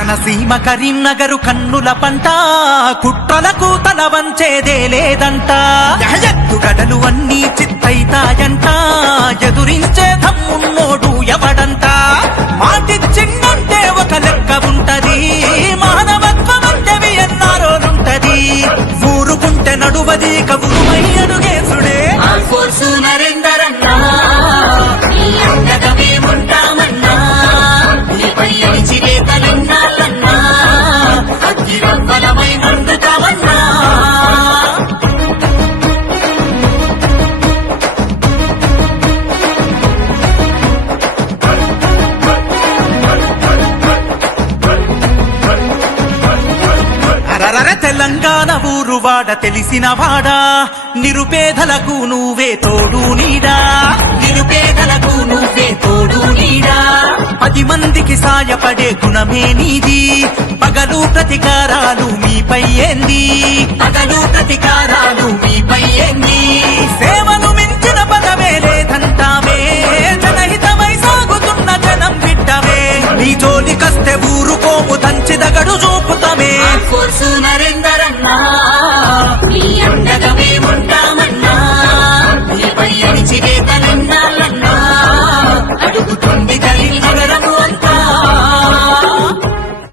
తన సీమ కరీంనగరు కన్నుల పంట కుట్రలకు తల వంచేదే లేదంట ఎత్తుగడలు అన్నీ చిత్తైతాయంట ఎదురించే తమ్మున్నోడు ఎవడంట మాటిచ్చిందంటే ఒక లెక్క ఉంటది మానవత్వం అంటే ఎన్నారోలుంటది ఊరుకుంటే నడువది కవురుమై అడుగేసుడే ఆల్ఫోర్స్ నరేందర్ అన్నా నీ అండగా మేముంటామన్నా నీపై అణిచివేతలెన్నాళ్ళన్నా అగ్గిరవ్వలమై మండుతామన్నా తెలంగాణ ఊరువాడ తెలిసిన వాడా నిరుపేదలకు నువ్వే తోడు నీడా నిరుపేదలకు నువ్వే తోడు నీడా 10 మందికి సాయపడే గుణమే నీది పగలు ప్రతికారాలు మీపై ఏంది పగలు ప్రతికారాలు మీపై ఏంది సేవను మించిన పదవే లేదంటావే జనహితమై సాగుతున్న జనం బిడ్డవే నీ జోలికస్తే ఊరుకోము దంచి దగడు చూపుతామే ఆల్ఫోర్స్ నరేందర్ అన్నా